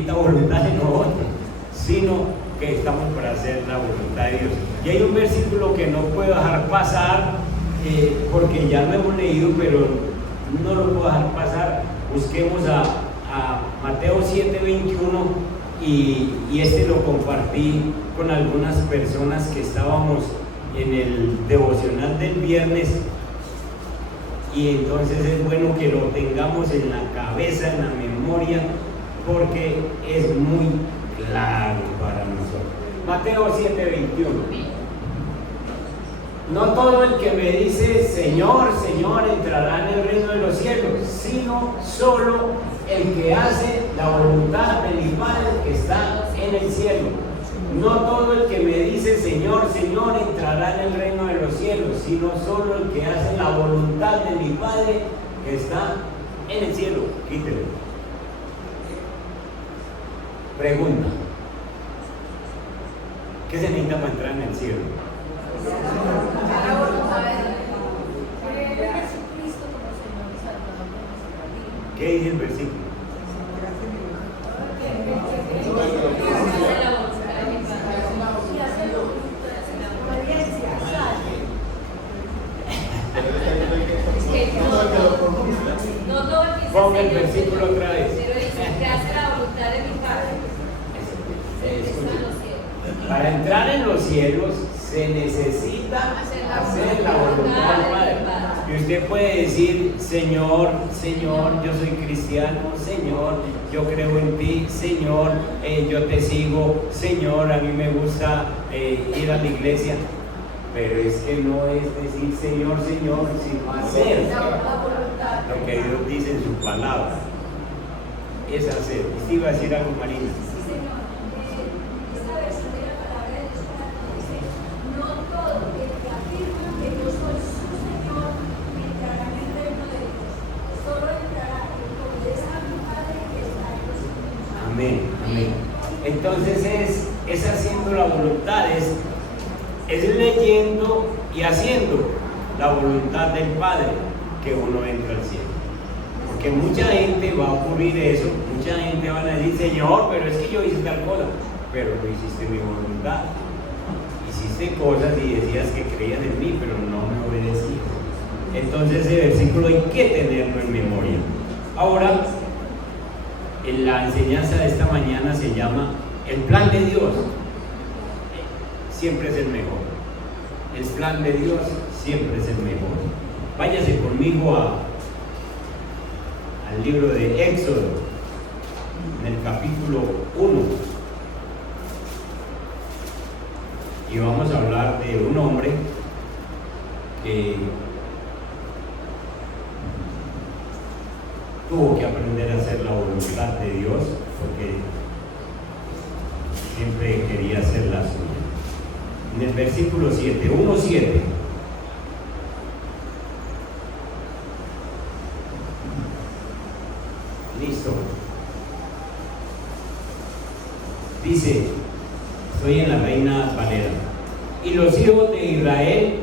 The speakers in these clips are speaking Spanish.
bendita voluntad y no otra, sino que estamos para hacer la voluntad de Dios. Y hay un versículo que no puedo dejar pasar, porque ya lo hemos leído, pero no lo puedo dejar pasar. Busquemos a Mateo 7:21, y este lo compartí con algunas personas que estábamos en el devocional del viernes, y entonces es bueno que lo tengamos en la cabeza, en la memoria, porque es muy claro para nosotros. Mateo 7:21. No todo el que me dice Señor, Señor entrará en el reino de los cielos, sino solo el que hace la voluntad de mi Padre que está en el cielo. No todo el que me dice Señor, Señor entrará en el reino de los cielos, sino solo el que hace la voluntad de mi Padre que está en el cielo. Quítelo. Pregunta: ¿qué se necesita para entrar en el cielo? ¿Qué dice el versículo? Ponga el versículo otra vez. Pero dice que hace la voluntad de mi Padre. Para entrar en los cielos se necesita hacer la voluntad del Padre. Y usted puede decir Señor, Señor, yo soy cristiano, Señor, yo creo en ti, Señor, yo te sigo, Señor, a mí me gusta ir a la iglesia. Pero es que no es decir Señor, Señor, sino hacer lo que Dios dice en su palabra. Es hacer. ¿Usted iba a decir algo, Marina? Sí, Señor. Esta versión de la palabra de Dios dice: no todo el que afirma que yo soy su Señor entrará en el reino de Dios. Solo entrará el que obedece a mi Padre que está en los cielos. Amén, amén. Entonces es haciendo la voluntad, es leyendo y haciendo la voluntad del Padre que uno entra al cielo. Porque mucha gente va a ocurrir eso, mucha gente va a decir Señor, pero es que yo hice tal cosa, pero no hiciste mi voluntad. Hiciste cosas y decías que creías en mí, pero no me obedecías. Entonces ese versículo hay que tenerlo en memoria. Ahora, en la enseñanza de esta mañana se llama el plan de Dios. Siempre es el mejor. El plan de Dios siempre es el mejor. Váyase conmigo al libro de Éxodo, en el capítulo 1. Y vamos a hablar de un hombre que tuvo que aprender a hacer la voluntad de Dios, porque siempre quería hacer la suya. En el versículo 7, 1:7. Listo. Dice, estoy en la Reina Valera: y los hijos de Israel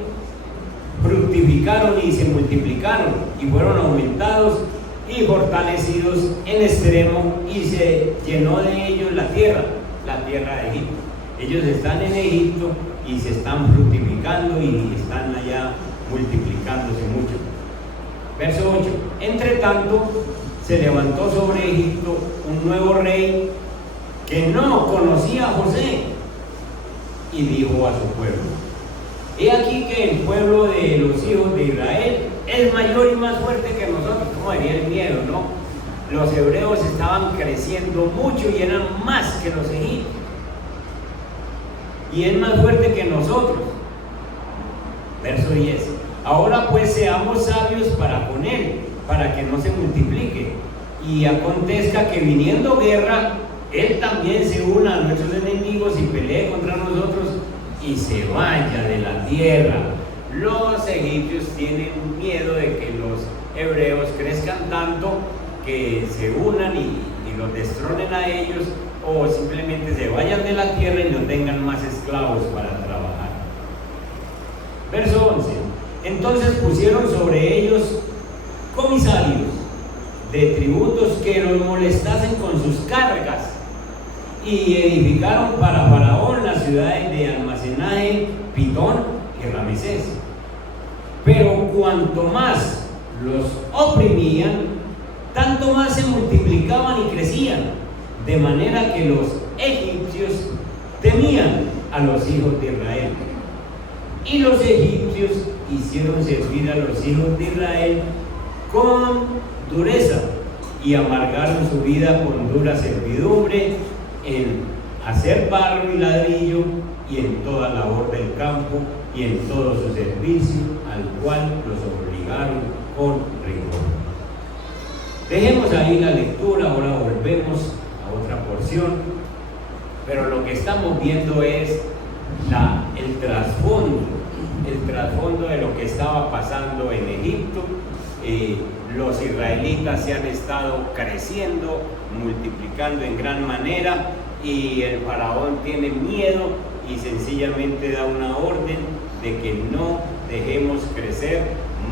fructificaron y se multiplicaron y fueron aumentados y fortalecidos en extremo, y se llenó de ellos la tierra de Egipto. Ellos están en Egipto y se están fructificando y están allá multiplicándose mucho. Verso 8. Entre tanto se levantó sobre Egipto un nuevo rey que no conocía a José, y dijo a su pueblo: he aquí que el pueblo de los hijos de Israel es mayor y más fuerte que nosotros. ¿Cómo haría el miedo, no? Los hebreos estaban creciendo mucho y eran más que los egipcios, y es más fuerte que nosotros. Verso 10. Ahora pues seamos sabios para con él, para que no se multiplique, y acontezca que viniendo guerra, él también se una a nuestros enemigos y pelee contra nosotros y se vaya de la tierra. Los egipcios tienen miedo de que los hebreos crezcan tanto que se unan y los destronen a ellos, o simplemente se vayan de la tierra y no tengan más esclavos para trabajar. Verso 11. Entonces pusieron sobre ellos comisarios de tributos que los molestasen con sus cargas y edificaron para Faraón las ciudades de almacenaje, Pitón y Ramesés. Pero cuanto más los oprimían, tanto más se multiplicaban y crecían, de manera que los egipcios temían a los hijos de Israel. Y los egipcios hicieron servir a los hijos de Israel con dureza y amargaron su vida con dura servidumbre en hacer barro y ladrillo y en toda labor del campo y en todo su servicio, al cual los obligaron con rigor. Dejemos ahí la lectura, ahora volvemos a otra porción, pero lo que estamos viendo es el trasfondo de lo que estaba pasando en Egipto. Los israelitas se han estado creciendo, multiplicando en gran manera, y el faraón tiene miedo y sencillamente da una orden de que no dejemos crecer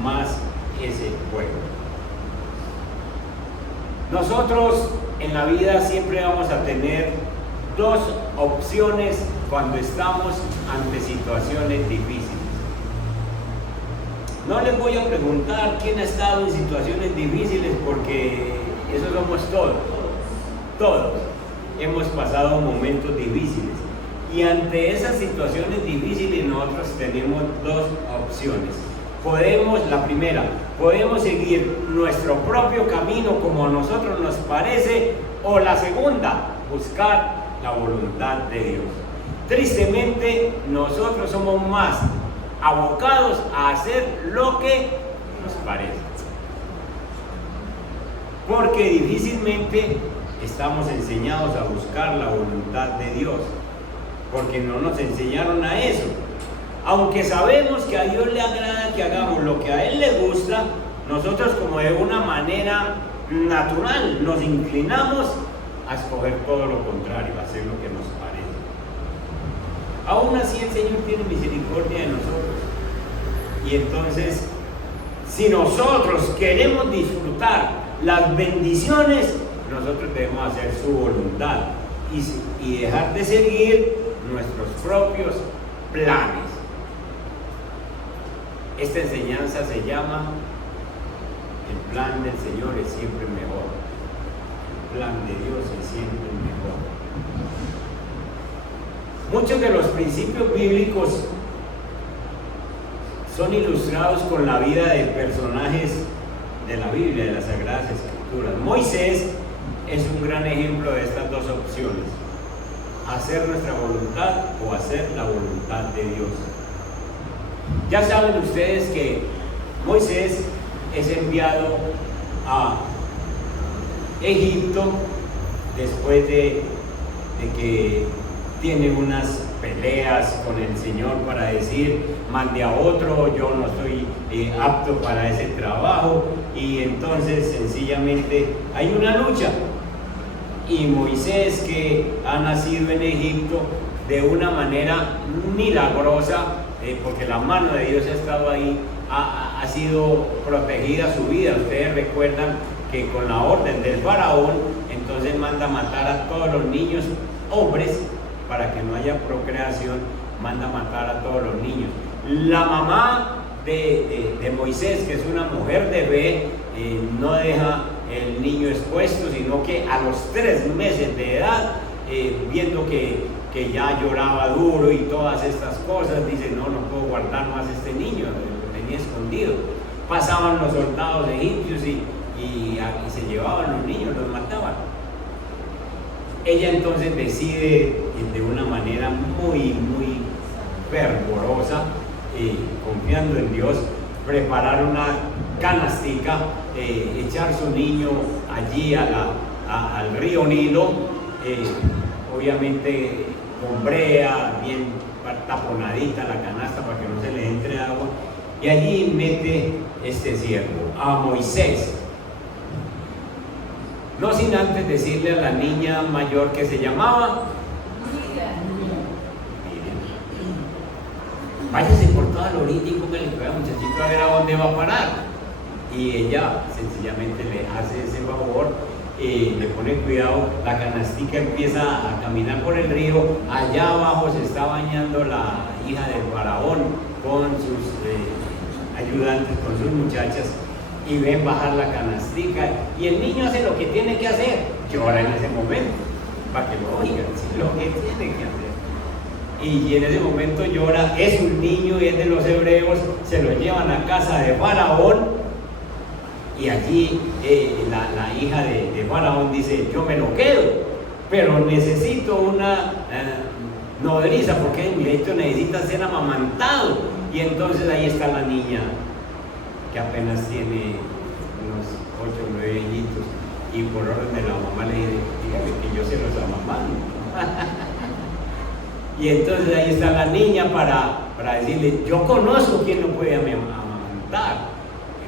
más ese pueblo. Nosotros en la vida siempre vamos a tener dos opciones cuando estamos ante situaciones difíciles. No les voy a preguntar quién ha estado en situaciones difíciles, porque eso somos todos. Todos hemos pasado momentos difíciles, y ante esas situaciones difíciles nosotros tenemos dos opciones. La primera, podemos seguir nuestro propio camino como a nosotros nos parece, o la segunda, buscar la voluntad de Dios. Tristemente, nosotros somos más abocados a hacer lo que nos parece, porque difícilmente estamos enseñados a buscar la voluntad de Dios, porque no nos enseñaron a eso. Aunque sabemos que a Dios le agrada que hagamos lo que a Él le gusta, nosotros como de una manera natural nos inclinamos a escoger todo lo contrario, a hacer lo que nos parece. Aún así el Señor tiene misericordia de nosotros, y entonces, si nosotros queremos disfrutar las bendiciones, nosotros debemos hacer su voluntad y dejar de seguir nuestros propios planes. Esta enseñanza se llama: el plan del Señor es siempre mejor, el plan de Dios es siempre mejor. Muchos de los principios bíblicos son ilustrados con la vida de personajes de la Biblia, de las Sagradas Escrituras. Moisés es un gran ejemplo de estas dos opciones: hacer nuestra voluntad o hacer la voluntad de Dios. Ya saben ustedes que Moisés es enviado a Egipto después de que tiene unas peleas con el Señor para decir: mande a otro, yo no estoy apto para ese trabajo, y entonces sencillamente hay una lucha. Y Moisés, que ha nacido en Egipto de una manera milagrosa, porque la mano de Dios ha estado ahí, ha sido protegida su vida. Ustedes recuerdan que con la orden del faraón, entonces manda matar a todos los niños hombres para que no haya procreación, manda matar a todos los niños. La mamá de Moisés, que es una mujer de fe, no deja el niño expuesto, sino que a los 3 meses de edad, viendo que ya lloraba duro y todas estas cosas, dice: no puedo guardar más este niño, lo tenía escondido. Pasaban los soldados egipcios y se llevaban los niños, los mataban. Ella entonces decide, de una manera muy fervorosa, confiando en Dios, preparar una canastica, echar su niño allí al río Nilo, obviamente con brea, bien taponadita la canasta para que no se le entre agua, y allí mete este siervo, a Moisés. No sin antes decirle a la niña mayor, que se llamaba Miriam: váyase por toda la orilla y póngale cuidado, muchachito, a ver a dónde va a parar. Y ella sencillamente le hace ese favor le pone cuidado, la canastica empieza a caminar por el río, allá abajo se está bañando la hija del faraón con sus ayudantes, con sus muchachas, y ven bajar la canastica, y el niño hace lo que tiene que hacer, llora en ese momento, para que lo oigan, sí, lo que tiene que hacer. Y en ese momento llora, es un niño y es de los hebreos, se lo llevan a casa de Faraón, y allí la hija de Faraón dice, yo me lo quedo, pero necesito una nodriza, porque mi lecho necesita ser amamantado. Y entonces ahí está la niña, que apenas tiene unos 8 o 9 añitos, y por orden de la mamá le dice, dígame que yo se los amamando. Y entonces ahí está la niña para decirle, yo conozco quién no puede amamantar.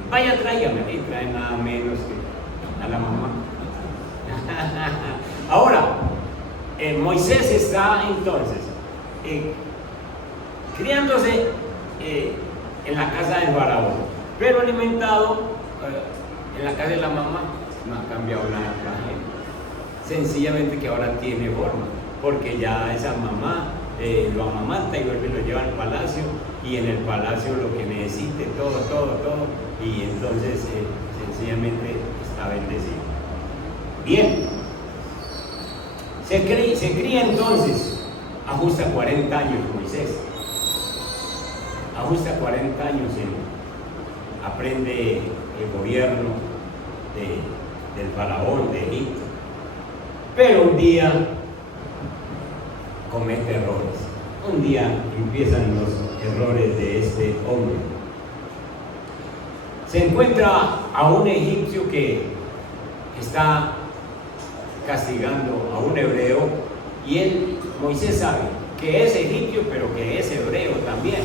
Vaya, tráigame, y trae nada menos que a la mamá. Ahora, Moisés está entonces criándose en la casa del faraón, pero alimentado en la casa de la mamá. No ha cambiado nada, sencillamente que ahora tiene forma, porque ya esa mamá lo amamanta y vuelve y lo lleva al palacio, y en el palacio lo que necesite, todo, y entonces sencillamente está bendecido. Bien, se cría entonces, ajusta 40 años Moisés, ajusta 40 años, aprende el gobierno del faraón de Egipto, pero un día comete errores. Un día empiezan los errores de este hombre. Se encuentra a un egipcio que está castigando a un hebreo, y Moisés sabe que es egipcio, pero que es hebreo también.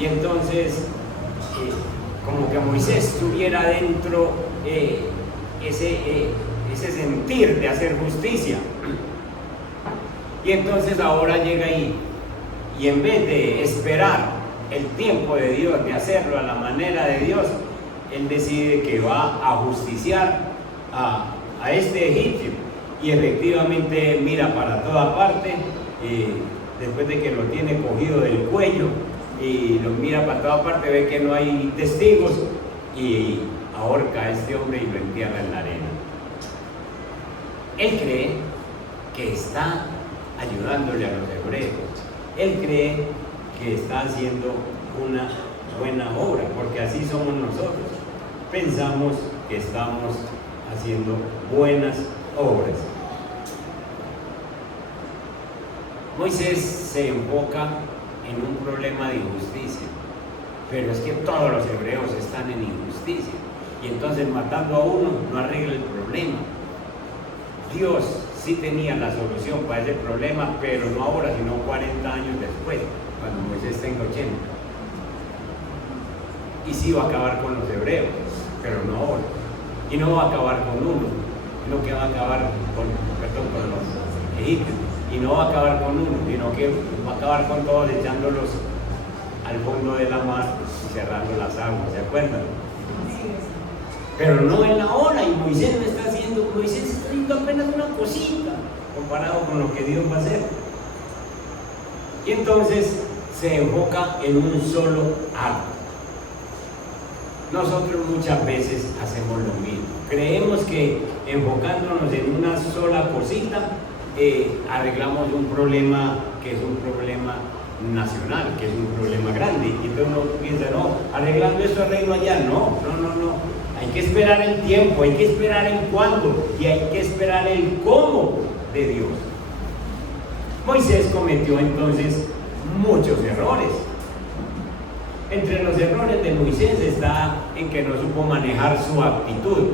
Y entonces, como que Moisés tuviera dentro ese sentir de hacer justicia. Y entonces ahora llega ahí, y en vez de esperar el tiempo de Dios, de hacerlo a la manera de Dios, él decide que va a justiciar a este egipcio, y efectivamente mira para toda parte, después de que lo tiene cogido del cuello y lo mira para toda parte, ve que no hay testigos, y ahorca a este hombre y lo entierra en la arena. Él cree que está ayudándole a los hebreos, él cree que está haciendo una buena obra, porque así somos nosotros, pensamos que estamos haciendo buenas obras. Moisés se enfoca en un problema de injusticia, pero es que todos los hebreos están en injusticia, y entonces matando a uno no arregla el problema. Dios sí tenía la solución para ese problema, pero no ahora, sino 40 años después, cuando Moisés tenga 80. Y sí va a acabar con los hebreos, pero no ahora. Y no va a acabar con uno, sino que va a acabar con los egipcios. Y no va a acabar con uno, sino que va a acabar con todos, echándolos al fondo de la mar y cerrando las aguas, ¿se acuerdan? Pero no en la hora, y Moisés no está haciendo, Moisés está haciendo apenas una cosita comparado con lo que Dios va a hacer. Y entonces se enfoca en un solo acto. Nosotros muchas veces hacemos lo mismo. Creemos que enfocándonos en una sola cosita, arreglamos un problema que es un problema nacional, que es un problema grande. Y entonces uno piensa, no, arreglando esto arreglo allá. No. Hay que esperar el tiempo, hay que esperar el cuándo, y hay que esperar el cómo de Dios. Moisés cometió entonces muchos errores. Entre los errores de Moisés está en que no supo manejar su actitud.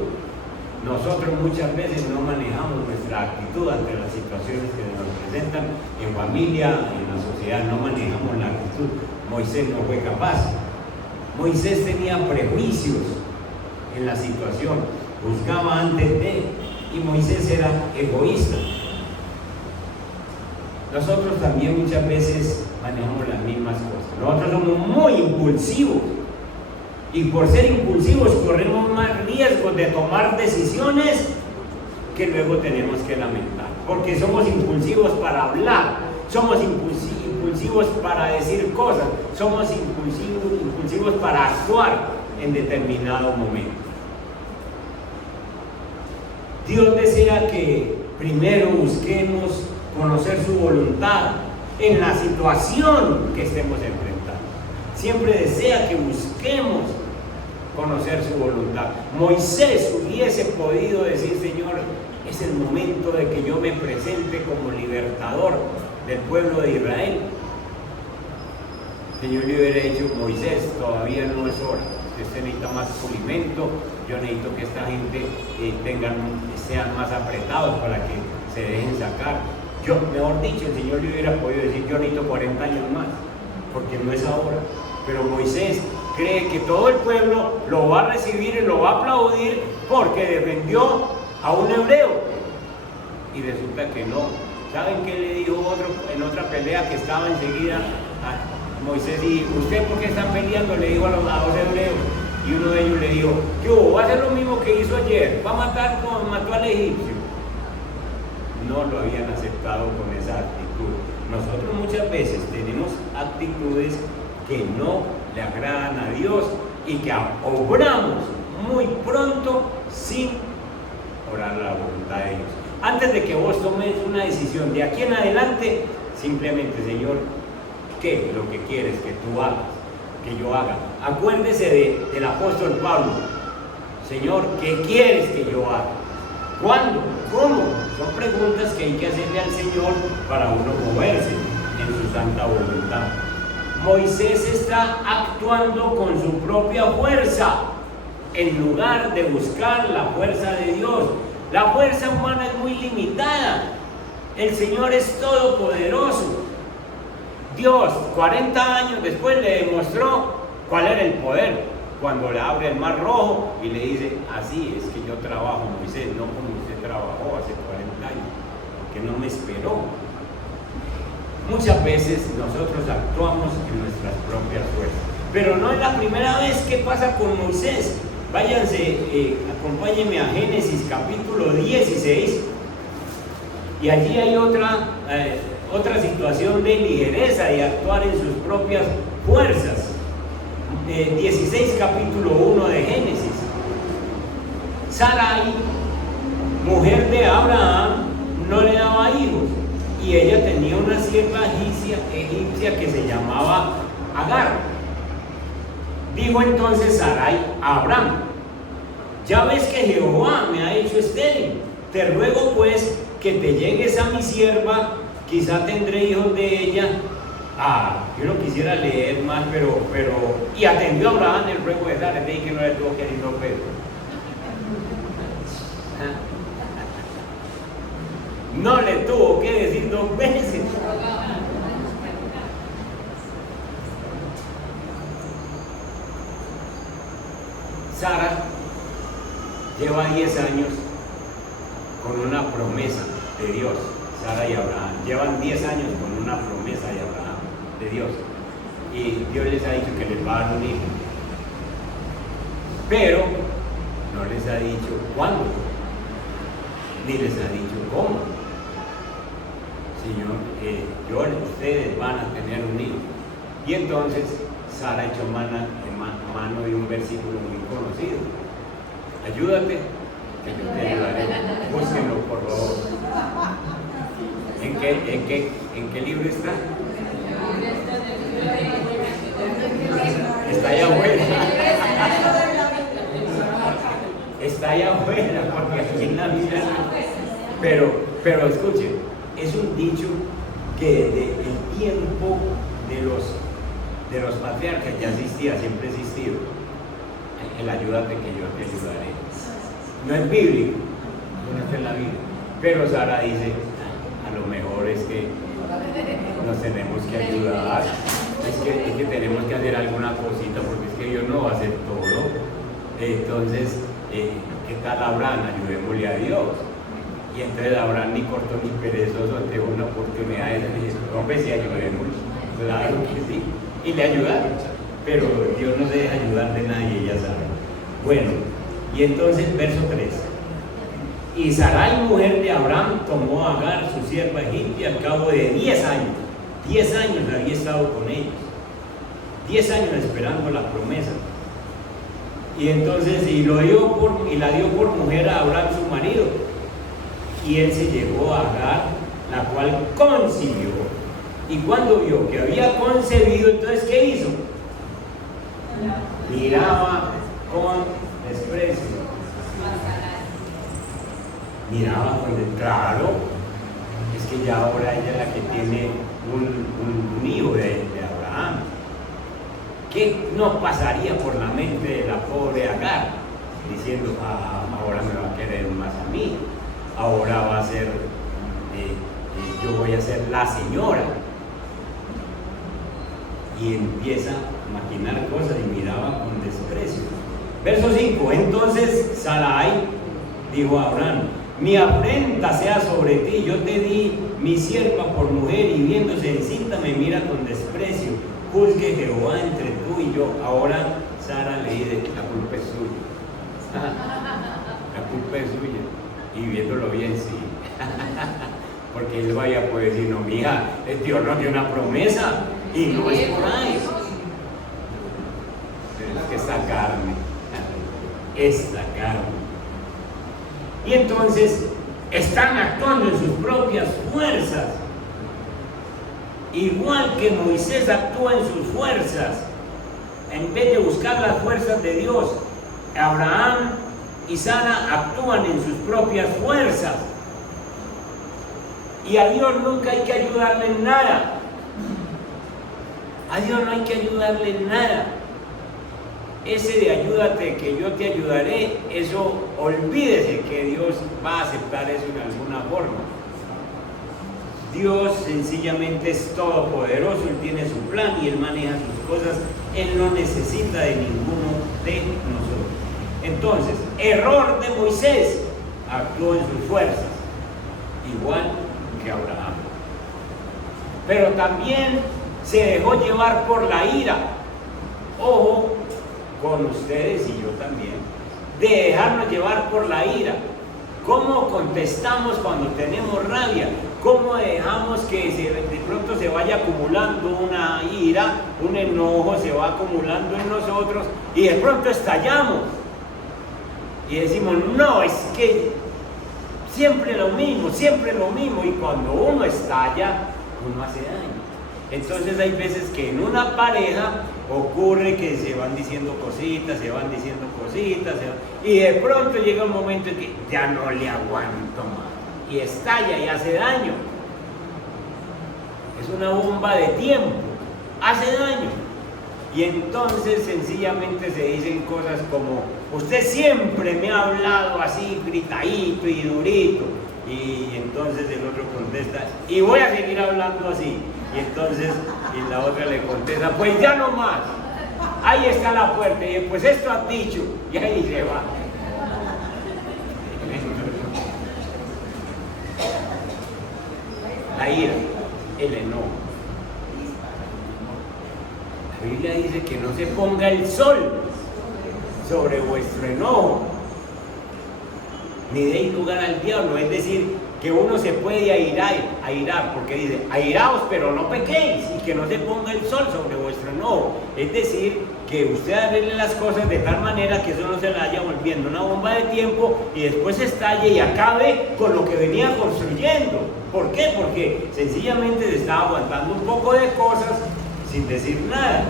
Nosotros muchas veces no manejamos nuestra actitud ante las situaciones que nos presentan en familia, en la sociedad, no manejamos la actitud. Moisés no fue capaz. Moisés tenía prejuicios en la situación, juzgaba antes de, y Moisés era egoísta. Nosotros también muchas veces manejamos las mismas cosas. Nosotros somos muy impulsivos, y por ser impulsivos corremos más riesgos de tomar decisiones que luego tenemos que lamentar, porque somos impulsivos para hablar, somos impulsivos para decir cosas, somos impulsivos para actuar en determinado momento. Dios desea que primero busquemos conocer su voluntad en la situación que estemos enfrentando. Siempre desea que busquemos conocer su voluntad. Moisés hubiese podido decir: Señor, es el momento de que yo me presente como libertador del pueblo de Israel. El Señor le hubiera dicho: Moisés, todavía no es hora, usted necesita más pulimento, yo necesito que esta gente sean más apretados para que se dejen sacar. Mejor dicho, el Señor le hubiera podido decir: yo necesito 40 años más, porque no es ahora. Pero Moisés cree que todo el pueblo lo va a recibir y lo va a aplaudir porque defendió a un hebreo. Y resulta que no. ¿Saben qué le dijo otro en otra pelea que estaba enseguida a Moisés? Y ¿usted por qué están peleando? Le dijo a dos hebreos. Y uno de ellos le dijo: ¿qué hubo? ¿Va a hacer lo mismo que hizo ayer? ¿Va a matar como mató al egipcio? No lo habían aceptado con esa actitud. Nosotros muchas veces tenemos actitudes que no le agradan a Dios y que obramos muy pronto sin orar la voluntad de Dios. Antes de que vos tomes una decisión de aquí en adelante, simplemente: Señor, ¿qué es lo que quieres que tú hagas, que yo haga? Acuérdese del apóstol Pablo: Señor, ¿qué quieres que yo haga? ¿Cuándo? ¿Cómo? Son preguntas que hay que hacerle al Señor para uno moverse en su santa voluntad. Moisés está actuando con su propia fuerza en lugar de buscar la fuerza de Dios. La fuerza humana es muy limitada. El Señor es todopoderoso. Dios, 40 años después, le demostró cuál era el poder cuando le abre el mar rojo y le dice: así es que yo trabajo, Moisés, no como usted trabajó hace 40 años, que no me esperó. Muchas veces nosotros actuamos en nuestras propias fuerzas, pero no es la primera vez que pasa con Moisés. Váyanse, acompáñenme a Génesis capítulo 16, y allí hay otra situación de ligereza, de actuar en sus propias fuerzas. 16 capítulo 1 de Génesis. Sarai, mujer de Abraham, no le daba hijos, y ella tenía una sierva egipcia que se llamaba Agar. Dijo entonces Sarai a Abraham: ya ves que Jehová me ha hecho estéril, te ruego pues que te llegues a mi sierva, quizá tendré hijos de ella. Yo no quisiera leer más, pero y atendió a Abraham el ruego de Sara. Le dije que no le tuvo que decir 2 veces. No le tuvo que decir 2 veces. Sara lleva 10 años con una promesa de Dios. Sara y Abraham llevan 10 años con una promesa de Abraham, de Dios, y Dios les ha dicho que les va a dar un hijo, pero no les ha dicho cuándo, ni les ha dicho cómo. Señor, ustedes van a tener un hijo. Y entonces Sara echó mano de un versículo muy conocido: ayúdate, que yo te ayudaré. Búsquenlo, por favor. ¿En qué libro está? Está allá afuera. Está allá afuera, porque aquí en la Biblia. Pero escuchen, es un dicho que desde el tiempo de los patriarcas ya existía, siempre ha existido. El ayúdate que yo te ayudaré. No es bíblico, no está en la Biblia. Pero Sara dice: a lo mejor es que nos tenemos que ayudar, es que tenemos que hacer alguna cosita, porque es que Dios no va a hacer todo. Entonces, ¿qué tal Abraham? Ayudémosle a Dios. Y entonces Abraham, ni corto ni perezoso, ante una oportunidad de decir: hombre, sí, ayudémosle. Claro que sí. Y le ayudaron, pero Dios no se deja ayudar de nadie, ya saben. Bueno, y entonces verso 3: Y Sarai, mujer de Abraham, tomó a Agar, su sierva egipcia, al cabo de 10 años. 10 años había estado con ellos. 10 años esperando la promesa. Y entonces, la dio por mujer a Abraham, su marido. Y él se llevó a Agar, la cual concibió. Y cuando vio que había concebido, entonces, ¿qué hizo? Miraba con desprecio. Miraba con desprecio. Claro, es que ya ahora ella es la que tiene un hijo de Abraham. ¿Qué nos pasaría por la mente de la pobre Agar? Diciendo, ahora me va a querer más a mí, ahora va a ser, yo voy a ser la señora. Y empieza a maquinar cosas y miraba con desprecio. Verso 5, entonces Sarai dijo a Abraham, mi afrenta sea sobre ti, yo te di mi sierva por mujer y viéndose encinta me mira con desprecio. Juzgue Jehová entre tú y yo. Ahora Sara le dice, la culpa es suya. La culpa es suya. Y viéndolo bien, sí. Porque él vaya a poder decir, no, mija, Dios nos dio una promesa y no es por ahí. Pero es que esta carne, esta carne. Y entonces están actuando en sus propias fuerzas. Igual que Moisés actúa en sus fuerzas, en vez de buscar las fuerzas de Dios, Abraham y Sara actúan en sus propias fuerzas. Y a Dios nunca hay que ayudarle en nada. A Dios no hay que ayudarle en nada. Ese de ayúdate que yo te ayudaré, eso olvídese que Dios va a aceptar eso de alguna forma. Dios sencillamente es todopoderoso, Él tiene su plan y Él maneja sus cosas, Él no necesita de ninguno de nosotros. Entonces, error de Moisés, actuó en sus fuerzas, igual que Abraham. Pero también se dejó llevar por la ira. Ojo con ustedes y yo también, de dejarnos llevar por la ira. ¿Cómo contestamos cuando tenemos rabia? ¿Cómo dejamos que de pronto se vaya acumulando una ira, un enojo, se va acumulando en nosotros y de pronto estallamos? Y decimos, no, es que siempre lo mismo, y cuando uno estalla, uno hace daño. Entonces hay veces que en una pareja ocurre que se van diciendo cositas, y de pronto llega un momento en que ya no le aguanto más, y estalla y hace daño. Es una bomba de tiempo, hace daño. Y entonces sencillamente se dicen cosas como, usted siempre me ha hablado así, gritadito y durito. Y entonces el otro contesta, y voy a seguir hablando así. Y entonces y la otra le contesta, pues ya no más. Ahí está la puerta. Y pues esto has dicho. Y ahí se va. La ira, el enojo. La Biblia dice que no se ponga el sol sobre vuestro enojo, ni deis lugar al diablo. Es decir, que uno se puede airar, porque dice, airaos pero no pequéis, y que no se ponga el sol sobre vuestro enojo. Es decir, que usted arregle las cosas de tal manera que eso no se la vaya volviendo una bomba de tiempo y después estalle y acabe con lo que venía construyendo. ¿Por qué? Porque sencillamente se estaba aguantando un poco de cosas sin decir nada.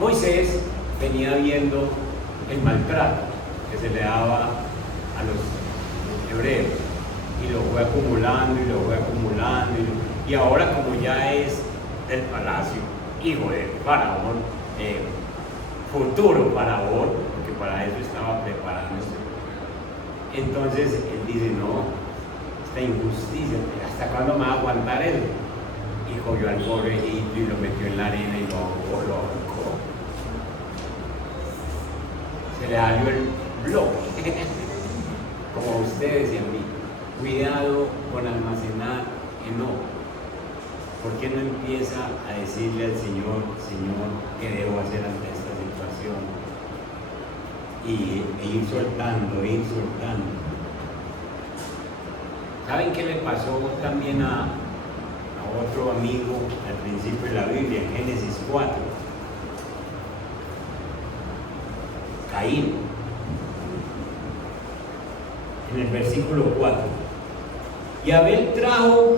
Moisés venía viendo el maltrato que se le daba a los hebreos y lo fue acumulando y ahora como ya es del palacio, hijo de Faraón, futuro Faraón, porque para eso estaba preparándose, entonces él dice, no, esta injusticia, ¿hasta cuándo me va a aguantar él? Y cogió al pobre Egipto y lo metió en la arena y lo ahorcó. Se le salió el bloque, como a ustedes y a mí. Cuidado con almacenar enojo. ¿Por qué no empieza a decirle al Señor, Señor, qué debo hacer ante esta situación? e ir soltando, ir soltando. ¿Saben qué le pasó también a otro amigo al principio de la Biblia, en Génesis 4? Caín. En el versículo 4. Y Abel trajo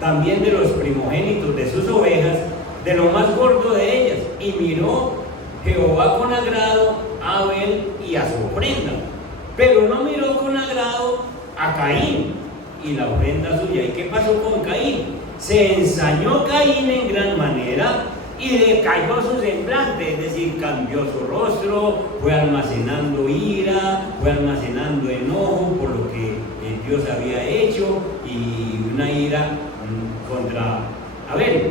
también de los primogénitos de sus ovejas, de lo más gordo de ellas, y miró Jehová con agrado a Abel y a su ofrenda, pero no miró con agrado a Caín y la ofrenda suya. ¿Y qué pasó con Caín? Se ensañó Caín en gran manera y decayó su semblante, es decir, cambió su rostro, fue almacenando ira, fue almacenando enojo por lo que Dios había hecho y una ira contra Abel.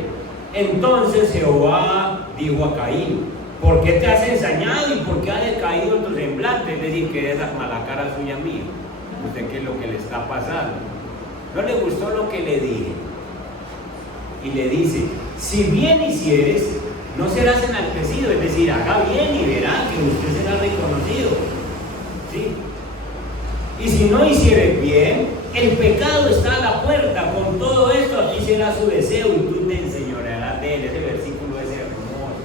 Entonces Jehová dijo a Caín: ¿por qué te has ensañado y por qué ha decaído tu semblante? Es decir, que esa mala cara suya mía. ¿Usted qué es lo que le está pasando? ¿No le gustó lo que le dije? Y le dice: si bien hicieres, no serás enaltecido. Es decir, haga bien y verá que usted será reconocido. ¿Sí? Y si no hicieres bien, el pecado está a la puerta. Con todo esto, a ti será su deseo y tú te enseñorearás de él. Ese versículo es hermoso.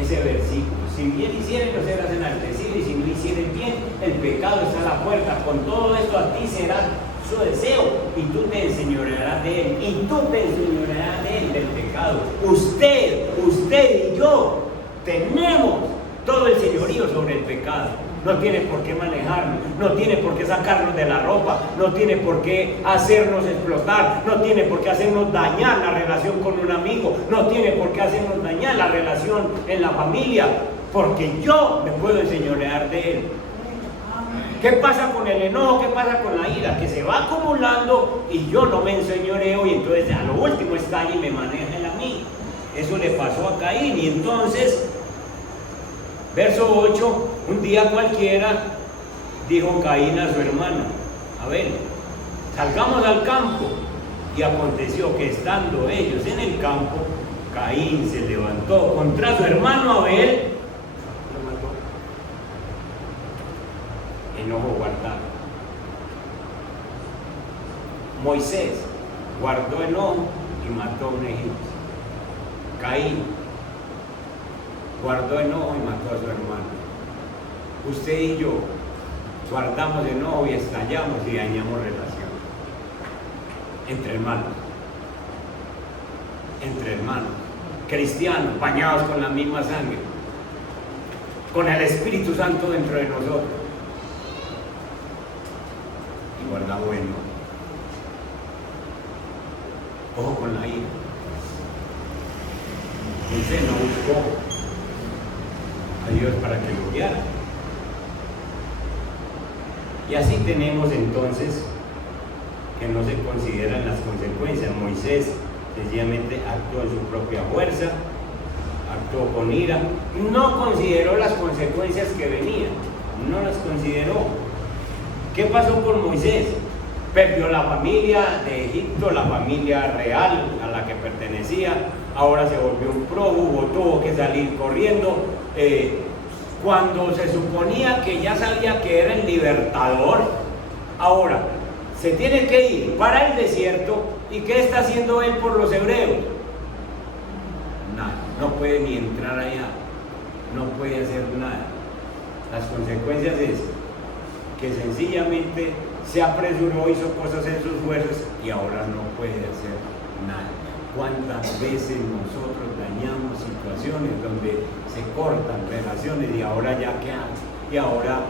Ese versículo: si bien hicieres, no serás enaltecido, y si no hicieres bien, el pecado está a la puerta. Con todo esto, a ti será su deseo y tú te enseñorearás de él, y tú te enseñorearás de él, del pecado. Usted y yo tenemos todo el señorío sobre el pecado. No tiene por qué manejarnos, no tiene por qué sacarnos de la ropa, no tiene por qué hacernos explotar, no tiene por qué hacernos dañar la relación con un amigo, no tiene por qué hacernos dañar la relación en la familia, porque yo me puedo enseñorear de él. ¿Qué pasa con el enojo? ¿Qué pasa con la ira? Que se va acumulando y yo no me enseñoreo, y entonces a lo último estalla y me maneja él a mí. Eso le pasó a Caín. Y entonces, verso 8, un día cualquiera dijo Caín a su hermano: Abel, salgamos al campo. Y aconteció que estando ellos en el campo, Caín se levantó contra su hermano Abel, lo mató. Enojo guardado. Moisés guardó enojo y mató a un egipcio. Caín guardó enojo y mató a su hermano. Usted y yo guardamos enojo y estallamos y dañamos relación entre hermanos, cristianos, bañados con la misma sangre, con el Espíritu Santo dentro de nosotros, y guardamos enojo. Ojo con la ira. Usted no buscó a Dios para que lo guiara. Y así tenemos entonces que no se consideran las consecuencias. Moisés sencillamente actuó en su propia fuerza, actuó con ira, no consideró las consecuencias que venían, no las consideró. ¿Qué pasó con Moisés? Perdió la familia de Egipto, la familia real a la que pertenecía, ahora se volvió un prófugo, tuvo que salir corriendo, cuando se suponía que ya sabía que era el libertador. Ahora se tiene que ir para el desierto. ¿Y qué está haciendo él por los hebreos? Nada, no puede ni entrar allá, no puede hacer nada. Las consecuencias es que sencillamente se apresuró, hizo cosas en sus fuerzas y ahora no puede hacer nada. ¿Cuántas veces nosotros dañamos situaciones donde se cortan relaciones y ahora ya qué hago? Y ahora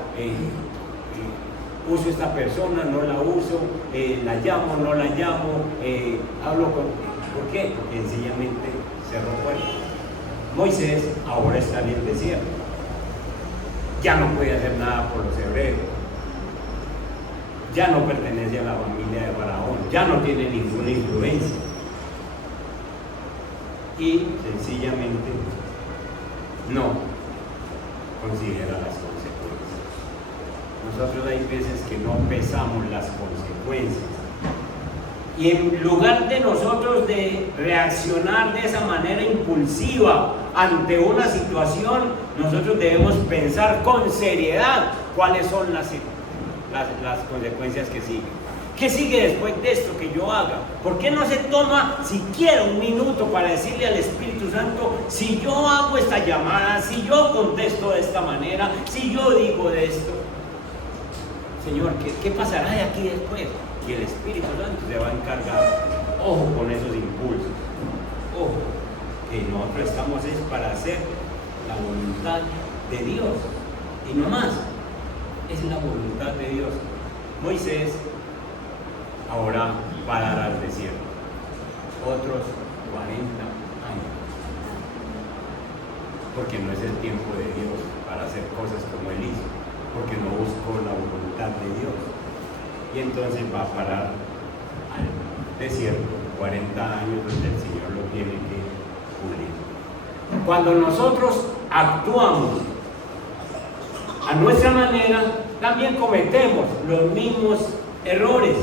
uso esta persona, no la uso, la llamo, no la llamo, hablo con... ¿Por qué? Porque sencillamente cerró puertas. Moisés ahora está en el desierto, ya no puede hacer nada por los hebreos, ya no pertenece a la familia de Faraón, ya no tiene ninguna influencia. Y sencillamente no considera las consecuencias. Nosotros hay veces que no pesamos las consecuencias, y en lugar de nosotros de reaccionar de esa manera impulsiva ante una situación, nosotros debemos pensar con seriedad cuáles son las consecuencias que siguen. ¿Qué sigue después de esto que yo haga? ¿Por qué no se toma siquiera un minuto para decirle al Espíritu Santo, si yo hago esta llamada, si yo contesto de esta manera, si yo digo de esto? Señor, ¿qué pasará de aquí después? Y el Espíritu Santo se va a encargar. Ojo con esos impulsos. Ojo, que nosotros estamos es para hacer la voluntad de Dios. Y no más, es la voluntad de Dios. Moisés ahora va a dar al desierto otros 40 años, porque no es el tiempo de Dios para hacer cosas como él hizo, porque no buscó la voluntad de Dios. Y entonces va a parar al desierto 40 años donde el Señor lo tiene que cumplir. Cuando nosotros actuamos a nuestra manera, también cometemos los mismos errores.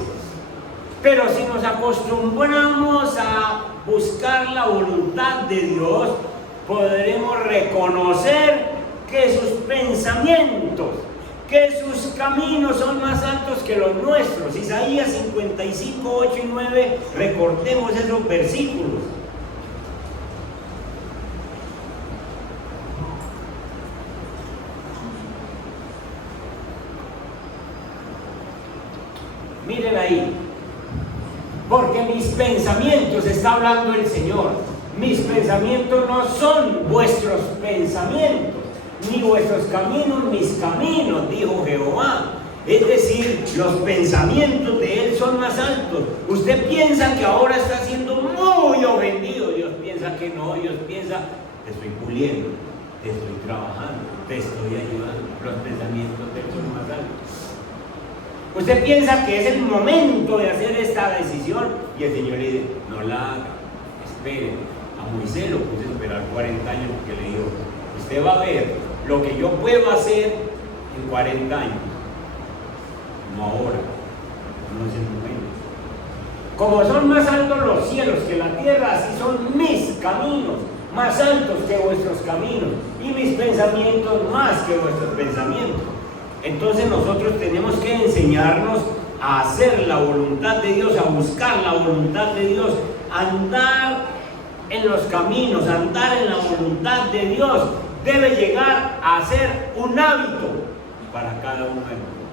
Pero si nos acostumbramos a buscar la voluntad de Dios, podremos reconocer que sus pensamientos, que sus caminos son más altos que los nuestros. Isaías 55, 8 y 9, recordemos esos versículos. Miren ahí. Porque mis pensamientos, está hablando el Señor, mis pensamientos no son vuestros pensamientos, ni vuestros caminos mis caminos, dijo Jehová. Es decir, los pensamientos de Él son más altos. Usted piensa que ahora está siendo muy ofendido, Dios piensa que no, Dios piensa, te estoy puliendo, te estoy trabajando, te estoy ayudando. Los pensamientos de Él son más altos. Usted piensa que es el momento de hacer esta decisión y el Señor le dice, no la haga, espere. A Moisés lo puse a esperar 40 años porque le dijo, usted va a ver lo que yo puedo hacer en 40 años, no ahora, no es el momento. Como son más altos los cielos que la tierra, así son mis caminos, más altos que vuestros caminos, y mis pensamientos más que vuestros pensamientos. Entonces nosotros tenemos que enseñarnos a hacer la voluntad de Dios, a buscar la voluntad de Dios, a andar en los caminos, a andar en la voluntad de Dios. Debe llegar a ser un hábito para cada uno de nosotros.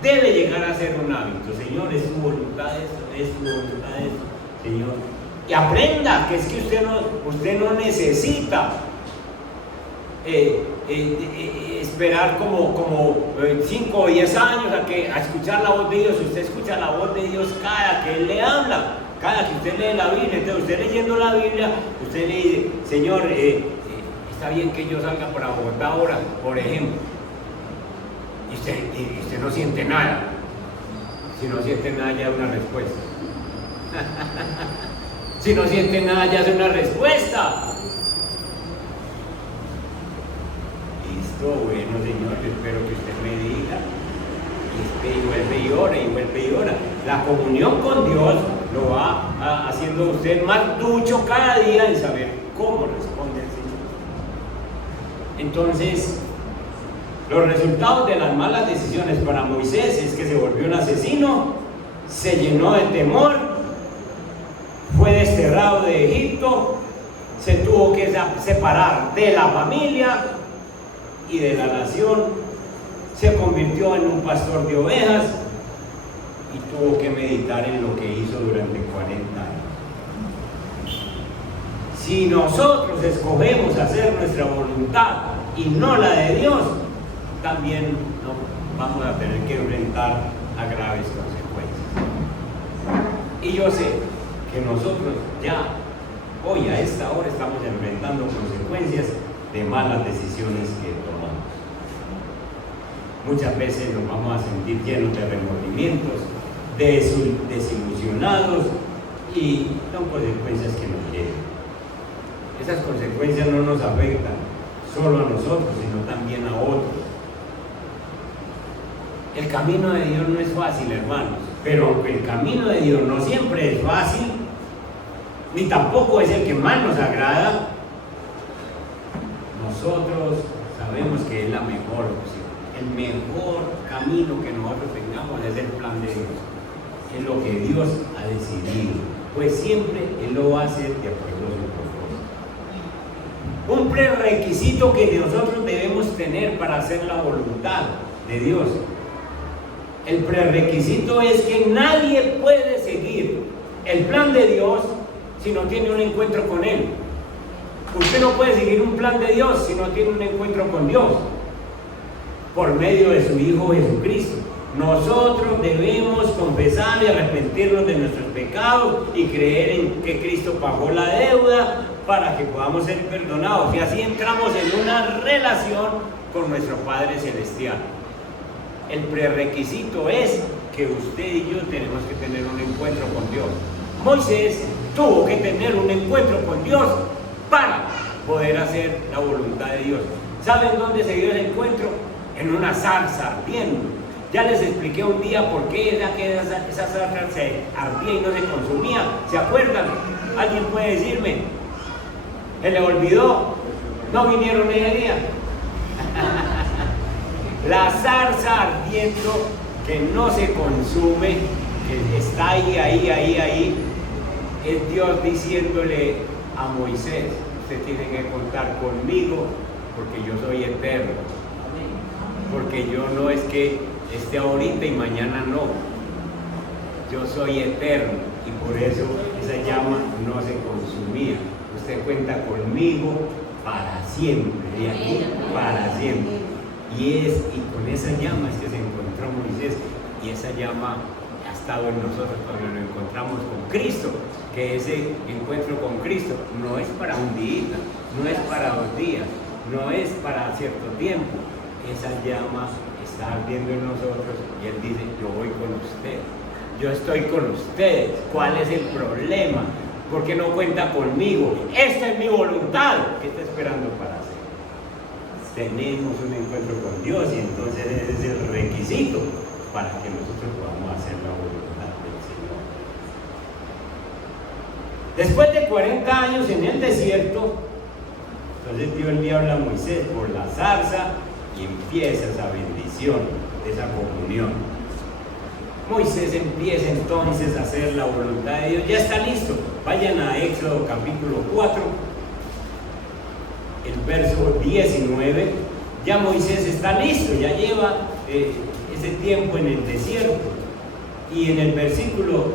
Debe llegar a ser un hábito. Señor, es su voluntad esto, es su voluntad esto, Señor. Y aprenda que es que usted no necesita esperar como 5 o 10 años a escuchar la voz de Dios. Usted escucha la voz de Dios cada que Él le habla, cada que usted lee la Biblia. Entonces usted leyendo la Biblia, usted le dice, Señor, está bien que yo salga para Bogotá ahora, por ejemplo, y usted no siente nada. Si no siente nada, ya es una respuesta. Si no siente nada, ya es una respuesta. Bueno, Señor, yo espero que usted me diga, y vuelve y ora, y vuelve y ora. La comunión con Dios lo va haciendo usted más ducho cada día en saber cómo responde el Señor. Entonces, los resultados de las malas decisiones para Moisés es que se volvió un asesino, se llenó de temor, fue desterrado de Egipto, se tuvo que separar de la familia y de la nación, se convirtió en un pastor de ovejas y tuvo que meditar en lo que hizo durante 40 años. Si nosotros escogemos hacer nuestra voluntad y no la de Dios, también vamos a tener que enfrentar a graves consecuencias. Y yo sé que nosotros ya hoy a esta hora estamos enfrentando consecuencias de malas decisiones que tomamos. Muchas veces nos vamos a sentir llenos de remordimientos, desilusionados, y son consecuencias que nos llegan. Esas consecuencias no nos afectan solo a nosotros, sino también a otros. El camino de Dios no es fácil, hermanos, pero aunque el camino de Dios no siempre es fácil, ni tampoco es el que más nos agrada, nosotros sabemos que es la mejor opción. El mejor camino que nosotros tengamos es el plan de Dios. Es lo que Dios ha decidido. Pues siempre Él lo va a hacer de acuerdo a su propósito. Un prerequisito que nosotros debemos tener para hacer la voluntad de Dios. El prerequisito es que nadie puede seguir el plan de Dios si no tiene un encuentro con Él. Usted no puede seguir un plan de Dios si no tiene un encuentro con Dios por medio de su Hijo Jesucristo. Nosotros debemos confesar y arrepentirnos de nuestros pecados y creer en que Cristo pagó la deuda para que podamos ser perdonados, y así entramos en una relación con nuestro Padre Celestial. El prerequisito es que usted y yo tenemos que tener un encuentro con Dios. Moisés tuvo que tener un encuentro con Dios para poder hacer la voluntad de Dios. ¿Saben dónde se dio el encuentro? En una zarza ardiendo. Ya les expliqué un día por qué era que esa zarza se ardía y no se consumía. ¿Se acuerdan? ¿Alguien puede decirme? ¿Se le olvidó? ¿No vinieron ese día? La zarza ardiendo que no se consume, que está ahí, es Dios diciéndole a Moisés: usted tiene que contar conmigo porque yo soy eterno. Porque yo no es que esté ahorita y mañana no. Yo soy eterno y por eso esa llama no se consumía. Usted cuenta conmigo para siempre, de aquí para siempre. Y con esa llama es que se encontró Moisés, y esa llama ha estado en nosotros cuando nos encontramos con Cristo, que ese encuentro con Cristo no es para un día, no es para 2 días, no es para cierto tiempo. Esa llama está ardiendo en nosotros y Él dice: yo voy con ustedes, yo estoy con ustedes. ¿Cuál es el problema? ¿Por qué no cuenta conmigo? Esta es mi voluntad. ¿Qué está esperando para hacer? Tenemos un encuentro con Dios, y entonces ese es el requisito para que nosotros podamos hacer la voluntad del Señor. Después de 40 años en el desierto, entonces Dios le habla a Moisés por la zarza y empieza esa bendición, esa comunión. Moisés empieza entonces a hacer la voluntad de Dios. Ya está listo. Vayan a Éxodo capítulo 4, el verso 19. Ya Moisés está listo, ya lleva ese tiempo en el desierto. Y en el versículo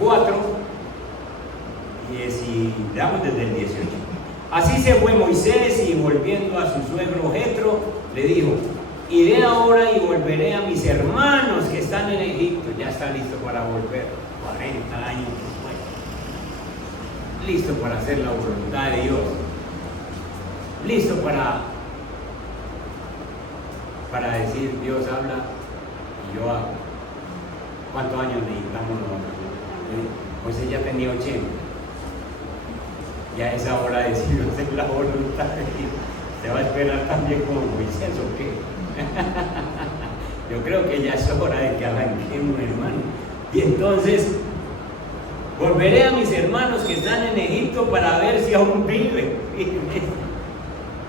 4, damos desde el 18. Así se fue Moisés, y volviendo a su suegro Jetro, le dijo: iré ahora y volveré a mis hermanos que están en Egipto. Ya está listo para volver, 40 años después. Listo para hacer la voluntad de Dios. Listo para decir: Dios habla y yo hago. ¿Cuántos años necesitamos nosotros? Moisés ya tenía 80. Ya es hora de decir: hacer la voluntad de Dios. ¿Se va a esperar también como Moisés o qué? Yo creo que ya es hora de que arranquemos, hermano. Y entonces volveré a mis hermanos que están en Egipto para ver si aún viven.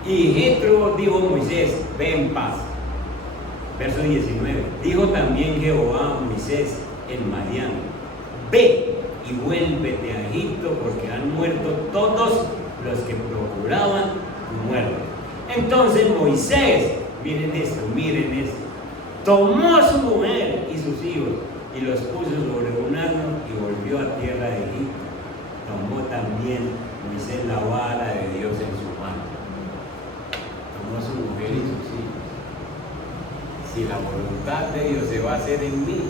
Y Jetro dijo a Moisés: ve en paz. Verso 19. Dijo también Jehová a Moisés en Madián: ve y vuélvete a Egipto, porque han muerto todos los que procuraban tu muerte. Entonces Moisés, miren esto, tomó a su mujer y sus hijos y los puso sobre un asno y volvió a tierra de Egipto. Tomó también Moisés la vara de Dios en su mano. Tomó a su mujer y sus hijos. Si la voluntad de Dios se va a hacer en mí,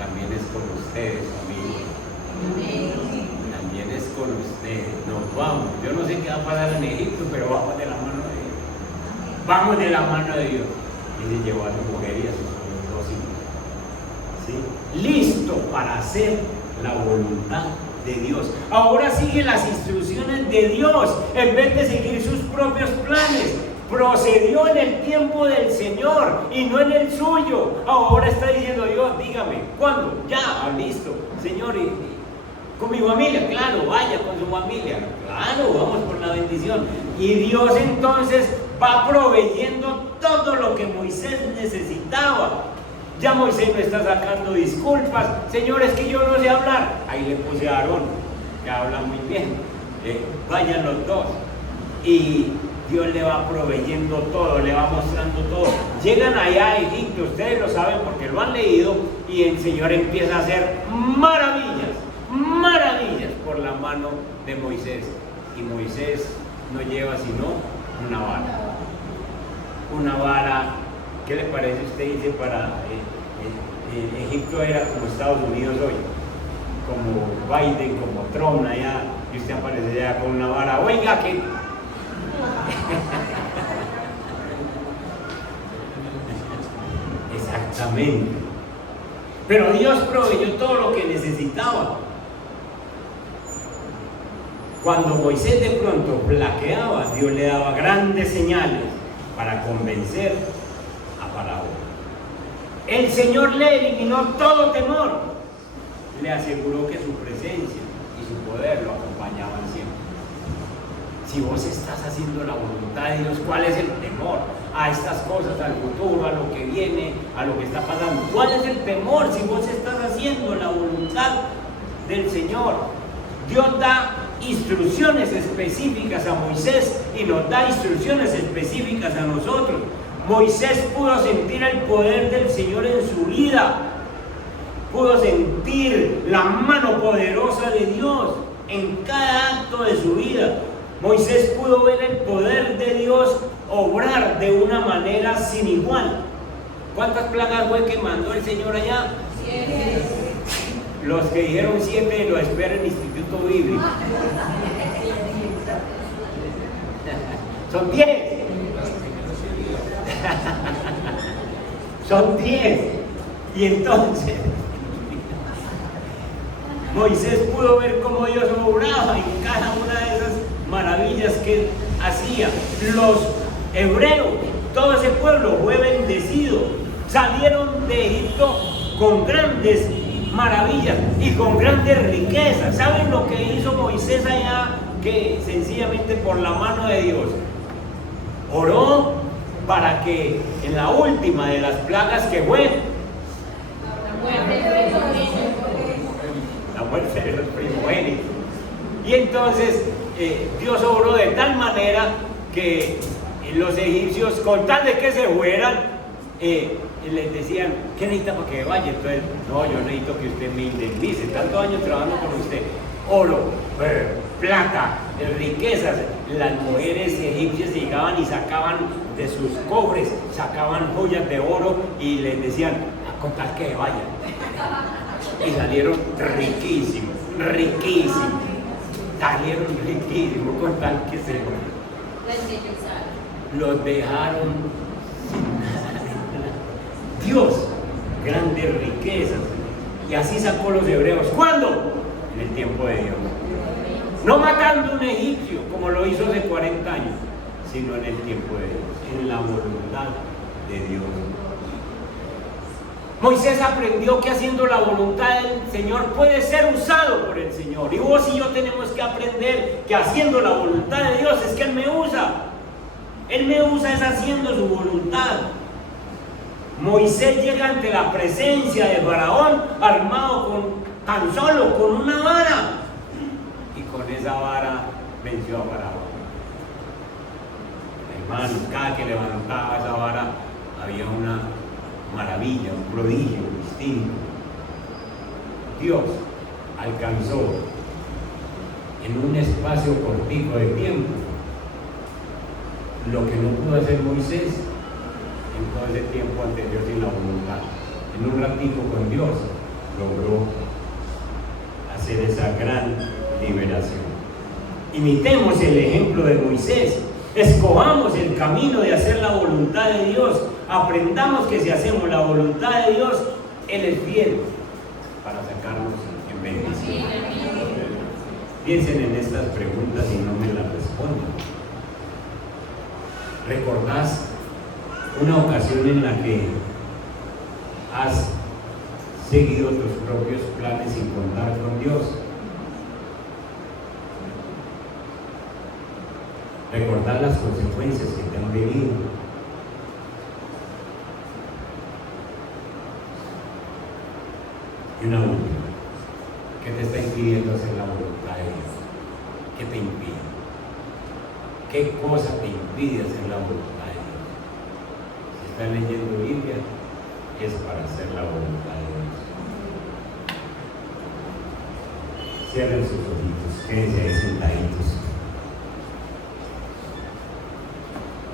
también es con ustedes, amigos. También es con ustedes. Nos vamos. Yo no sé qué va a pasar en Egipto, pero vamos de la mano de Dios. Vamos de la mano de Dios. Y se llevó a su mujer y a sus 2 hijos. ¿Sí? Listo para hacer la voluntad de Dios. Ahora sigue las instrucciones de Dios en vez de seguir sus propios planes. Procedió en el tiempo del Señor y no en el suyo. Ahora está diciendo: Dios, dígame, ¿cuándo? Ya, listo. Señor, Con mi familia, claro, vaya con su familia, claro, vamos por la bendición. Y Dios entonces va proveyendo todo lo que Moisés necesitaba. Ya Moisés no está sacando disculpas. Señor, es que yo no sé hablar. Ahí le puse a Aarón, que habla muy bien. Vayan los dos. Y Dios le va proveyendo todo, le va mostrando todo. Llegan allá a Egipto, ustedes lo saben porque lo han leído, y el Señor empieza a hacer maravillas, maravillas por la mano de Moisés. Y Moisés no lleva sino una vara. Una vara, ¿qué le parece a usted? Dice para Egipto era como Estados Unidos hoy, como Biden, como Trump allá, y usted aparece allá con una vara. Oiga, que exactamente. Pero Dios proveyó todo lo que necesitaba. Cuando Moisés de pronto flaqueaba, Dios le daba grandes señales para convencer a Faraón. El Señor le eliminó todo temor. Le aseguró que su presencia y su poder lo acompañaban siempre. Si vos estás haciendo la voluntad de Dios, ¿cuál es el temor a estas cosas, al futuro, a lo que viene, a lo que está pasando? ¿Cuál es el temor si vos estás haciendo la voluntad del Señor? Dios da instrucciones específicas a Moisés y nos da instrucciones específicas a nosotros. Moisés pudo sentir el poder del Señor en su vida, pudo sentir la mano poderosa de Dios en cada acto de su vida. Moisés pudo ver el poder de Dios obrar de una manera sin igual. ¿Cuántas plagas fue que mandó el Señor allá? 7. Los que dijeron 7 lo espera el Instituto Bíblico. Son 10. Son 10. Y entonces Moisés pudo ver cómo Dios obraba en cada una de esas maravillas que él hacía. Los hebreos, todo ese pueblo fue bendecido. Salieron de Egipto con grandes maravillas y con grandes riquezas. ¿Saben lo que hizo Moisés allá? Que sencillamente por la mano de Dios oró para que en la última de las plagas que fue la muerte de los primogénitos, y entonces Dios obró de tal manera que los egipcios, con tal de que se fueran, les decían, ¿qué necesita para que vaya? Entonces, no, yo necesito que usted me indemnice, tantos años trabajando con usted. Oro, plata, riquezas. Las mujeres egipcias llegaban y sacaban de sus cofres, sacaban joyas de oro y les decían, con tal que vayan. Y salieron riquísimos, riquísimos. Salieron riquísimos con tal que se los dejaron sin nada. Dios, grandes riquezas. Y así sacó los hebreos. ¿Cuándo? En el tiempo de Dios. No matando a un egipcio como lo hizo hace 40 años, sino en el tiempo de Dios, en la voluntad de Dios. Moisés aprendió que haciendo la voluntad del Señor puede ser usado por el Señor. Y vos y yo tenemos que aprender que haciendo la voluntad de Dios es que Él me usa. Él me usa es haciendo su voluntad. Moisés llega ante la presencia de Faraón armado tan solo con una vara. Y con esa vara venció a Faraón. Hermanos, cada que levantaba esa vara había una maravilla, un prodigio distinto. Dios alcanzó en un espacio cortico de tiempo lo que no pudo hacer Moisés en todo ese tiempo anterior sin la voluntad. En un ratito con Dios logró hacer esa gran liberación. Imitemos el ejemplo de Moisés. Escojamos el camino de hacer la voluntad de Dios. Aprendamos que si hacemos la voluntad de Dios, Él es fiel para sacarnos en bendición. Piensen en estas preguntas y no me las respondan. ¿Recordás una ocasión en la que has seguido tus propios planes sin contar con Dios? Recordar las consecuencias que te han venido. Y una última. ¿Qué te está impidiendo hacer la voluntad de Dios? ¿Qué te impide? ¿Qué cosa te impide hacer la voluntad de Dios? Si estás leyendo Biblia, es para hacer la voluntad de Dios. Cierren sus ojitos, quédense ahí sentaditos.